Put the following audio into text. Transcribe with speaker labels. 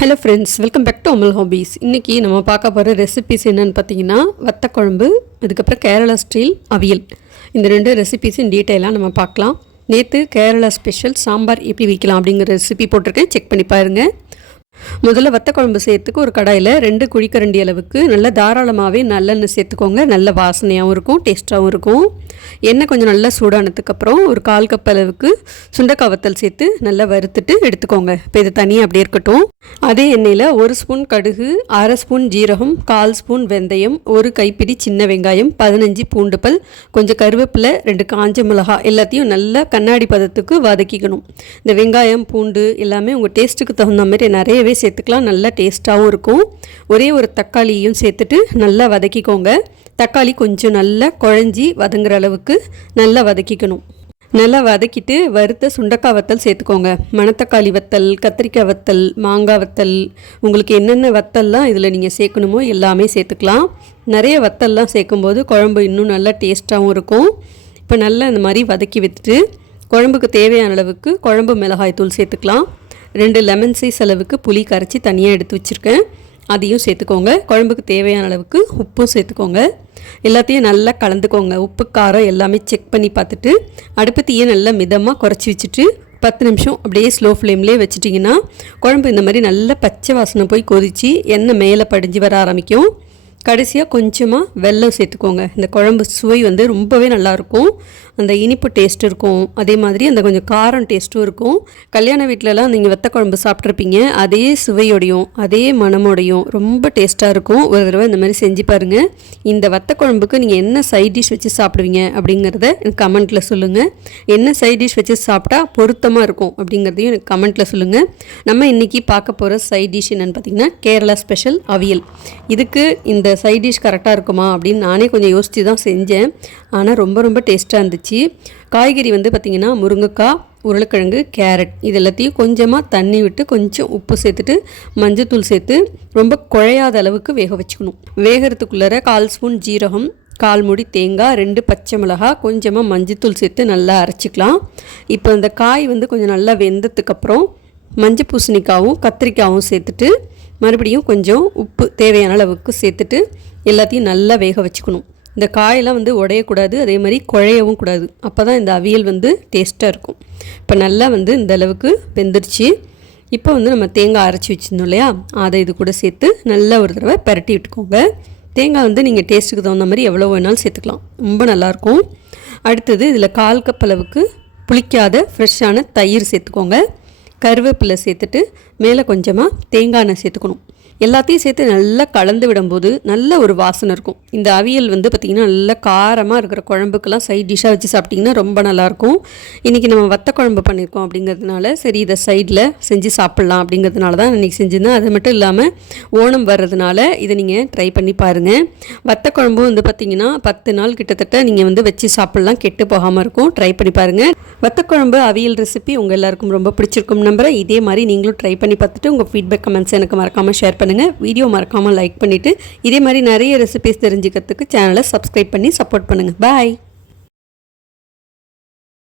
Speaker 1: Hello friends welcome back to Amal hobbies இன்றைக்கி நம்ம பார்க்க போகிற ரெசிபிஸ் என்னென்னு பார்த்தீங்கன்னா வத்தக்குழம்பு அதுக்கப்புறம் கேரளா ஸ்டைல் அவியல். இந்த ரெண்டு ரெசிபிஸும் டீட்டெயிலாக நம்ம பார்க்கலாம். நேற்று கேரளா ஸ்பெஷல் சாம்பார் எப்படி வைக்கலாம் அப்படிங்கிற ரெசிபி போட்டிருக்கேன். செக் பண்ணி பாருங்கள் முதல்ல வத்த குழம்பு சேர்த்துக்கு ஒரு கடாயில் ரெண்டு குழிக்கரண்டி அளவுக்கு நல்ல தாராளமாகவே நல்லெண்ணெய் சேர்த்துக்கோங்க. நல்ல வாசனையாகவும் இருக்கும் டேஸ்ட்டாகவும் இருக்கும். எண்ணெய் கொஞ்சம் நல்லா சூடானதுக்கப்புறம் ஒரு கால் கப் அளவுக்கு சுண்டக்காய் வத்தல் சேர்த்து நல்லா வறுத்துட்டு எடுத்துக்கோங்க. இப்போ இது தனியாக அப்படியே இருக்கட்டும். அதே எண்ணெயில் ஒரு ஸ்பூன் கடுகு அரை ஸ்பூன் ஜீரகம் கால் ஸ்பூன் வெந்தயம் ஒரு கைப்பிடி சின்ன வெங்காயம் பதினஞ்சு பூண்டு பல் கொஞ்சம் கருவேப்பிலை ரெண்டு காஞ்ச மிளகா எல்லாத்தையும் நல்லா கண்ணாடி பதத்துக்கு வதக்கிக்கணும். இந்த வெங்காயம் பூண்டு எல்லாமே உங்கள் டேஸ்ட்டுக்கு தகுந்த மாதிரி நிறைய கூடவே சேர்த்துக்கலாம். நல்லா டேஸ்ட்டாகவும் இருக்கும். ஒரே ஒரு தக்காளியும் சேர்த்துட்டு நல்லா வதக்கிக்கோங்க. தக்காளி கொஞ்சம் நல்லா குழஞ்சி வதங்குற அளவுக்கு நல்லா வதக்கிக்கணும். நல்லா வதக்கிட்டு வறுத்த சுண்டக்காய் வத்தல் சேர்த்துக்கோங்க. மணத்தக்காளி வத்தல் கத்திரிக்காய் வத்தல் மாங்காய் வத்தல் உங்களுக்கு என்னென்ன வத்தல்லாம் இதில் நீங்கள் சேர்க்கணுமோ எல்லாமே சேர்த்துக்கலாம். நிறைய வத்தல்லாம் சேர்க்கும்போது குழம்பு இன்னும் நல்லா டேஸ்ட்டாகவும் இருக்கும். இப்போ நல்லா இந்த மாதிரி வதக்கி விட்டுட்டு குழம்புக்கு தேவையான அளவுக்கு குழம்பு மிளகாய் தூள் சேர்த்துக்கலாம். ரெண்டு லெமன் சைஸ் அளவுக்கு புளி கரைச்சி தனியாக எடுத்து வச்சுருக்கேன். அதையும் சேர்த்துக்கோங்க. குழம்புக்கு தேவையான அளவுக்கு உப்பும் சேர்த்துக்கோங்க. எல்லாத்தையும் நல்லா கலந்துக்கோங்க. உப்பு காரம் எல்லாமே செக் பண்ணி பார்த்துட்டு அடுப்பு தீயை நல்லா மிதமாக குறைச்சி வச்சுட்டு பத்து நிமிஷம் அப்படியே ஸ்லோ ஃப்ளேம்லேயே வச்சுட்டிங்கன்னா குழம்பு இந்த மாதிரி நல்ல பச்சை வாசனை போய் கொதித்து எண்ணெய் மேலே படிஞ்சு வர ஆரம்பிக்கும். கடைசியாக கொஞ்சமாக வெல்லம் சேர்த்துக்கோங்க. இந்த குழம்பு சுவை வந்து ரொம்பவே நல்லாயிருக்கும் அந்த இனிப்பு டேஸ்ட் இருக்கும். அதே மாதிரி அந்த கொஞ்சம் காரம் டேஸ்ட்டும் இருக்கும். கல்யாண வீட்டிலலாம் நீங்கள் வெத்த குழம்பு சாப்பிட்ருப்பீங்க அதே சுவையோடையும் அதே மனமோடையும் ரொம்ப டேஸ்ட்டாக இருக்கும். ஒரு தடவை இந்த மாதிரி செஞ்சு பாருங்கள் இந்த வத்த குழம்புக்கு நீங்கள் என்ன சைட் டிஷ் வச்சு சாப்பிடுவீங்க அப்படிங்கிறத எனக்கு கமெண்ட்டில் சொல்லுங்கள் என்ன சைட் டிஷ் வச்சு சாப்பிட்டா பொருத்தமாக இருக்கும் அப்படிங்கிறதையும் எனக்கு கமெண்ட்டில் சொல்லுங்கள் நம்ம இன்றைக்கி பார்க்க போகிற சைட் டிஷ் என்னென்னு பார்த்தீங்கன்னா கேரளா ஸ்பெஷல் அவியல். இதுக்கு இந்த சைட் டிஷ் கரெக்டாக இருக்குமா அப்படின்னு நானே கொஞ்சம் யோசித்து தான் செஞ்சேன். ஆனால் ரொம்ப ரொம்ப டேஸ்ட்டாக இருந்துச்சு. காய்கறி வந்து பார்த்திங்கன்னா முருங்கைக்காய் உருளைக்கிழங்கு கேரட் இது எல்லாத்தையும் கொஞ்சமாக தண்ணி விட்டு கொஞ்சம் உப்பு சேர்த்துட்டு மஞ்சத்தூள் சேர்த்து ரொம்ப குழையாத அளவுக்கு வேக வச்சுக்கணும். வேகிறதுக்குள்ளே கால் ஸ்பூன் ஜீரகம் கால் மூடி தேங்காய் ரெண்டு பச்சை மிளகா கொஞ்சமாக மஞ்சத்தூள் சேர்த்து நல்லா அரைச்சிக்கலாம். இப்போ அந்த காய் வந்து கொஞ்சம் நல்லா வெந்ததுக்கப்புறம் மஞ்சள் பூசணிக்காவும் கத்திரிக்காவும் சேர்த்துட்டு மறுபடியும் கொஞ்சம் உப்பு தேவையான அளவுக்கு சேர்த்துட்டு எல்லாத்தையும் நல்லா வேக வச்சுக்கணும். இந்த காயெல்லாம் வந்து உடையக்கூடாது அதே மாதிரி குழையவும் கூடாது. அப்போ தான் இந்த அவியல் வந்து டேஸ்ட்டாக இருக்கும். இப்போ நல்லா வந்து இந்த அளவுக்கு வெந்துருச்சு. இப்போ வந்து நம்ம தேங்காய் அரைச்சி வச்சுருந்தோம் இல்லையா? அதை இது கூட சேர்த்து நல்லா ஒரு தடவை பரட்டி விட்டுக்கோங்க. தேங்காய் வந்து நீங்கள் டேஸ்ட்டுக்கு தகுந்த மாதிரி எவ்வளோ வேணாலும் சேர்த்துக்கலாம். ரொம்ப நல்லாயிருக்கும். அடுத்தது இதில் கால் கப் அளவுக்கு புளிக்காத ஃப்ரெஷ்ஷான தயிர் சேர்த்துக்கோங்க. கருவேப்பிலை சேர்த்துட்டு மேலே கொஞ்சமாக தேங்காய் எண்ணெய் சேர்த்துக்கணும். எல்லாத்தையும் சேர்த்து நல்லா கலந்து விடும்போது நல்ல ஒரு வாசனை இருக்கும். இந்த அவியல் வந்து பார்த்திங்கன்னா நல்ல காரமாக இருக்கிற குழம்புக்கெல்லாம் சைட் டிஷ்ஷாக வச்சு சாப்பிட்டிங்கன்னா ரொம்ப நல்லாயிருக்கும். இன்றைக்கி நம்ம வத்த குழம்பு பண்ணியிருக்கோம் அப்படிங்கிறதுனால சரி இதை சைடில் செஞ்சு சாப்பிட்லாம் அப்படிங்கிறதுனால தான் இன்றைக்கி செஞ்சுருந்தேன். அது மட்டும் இல்லாமல் ஓணம் வர்றதுனால இதை நீங்கள் ட்ரை பண்ணி பாருங்கள் வத்த குழம்பு வந்து பார்த்திங்கன்னா பத்து நாள் கிட்டத்தட்ட நீங்கள் வந்து வச்சு சாப்பிட்லாம். கெட்டு போகாமல் இருக்கும். ட்ரை பண்ணி பாருங்கள் வத்தக்குழம்பு அவியல் ரெசிபி உங்கள் எல்லாருக்கும் ரொம்ப பிடிச்சிருக்கும் நம்புகிறேன் இதே மாதிரி நீங்களும் ட்ரை பண்ணி பார்த்துட்டு உங்கள் ஃபீட்பேக் கமெண்ட்ஸ் எனக்கு மறக்காமல் ஷேர் பண்ணுங்கள் பண்ணுங்கள் வீடியோ மறக்காமல் லைக் பண்ணிவிட்டு இதே மாதிரி நிறைய ரெசிபிஸ் தெரிஞ்சுக்கிறதுக்கு சேனலை சப்ஸ்கிரைப் பண்ணி சப்போர்ட் பண்ணுங்கள் பாய்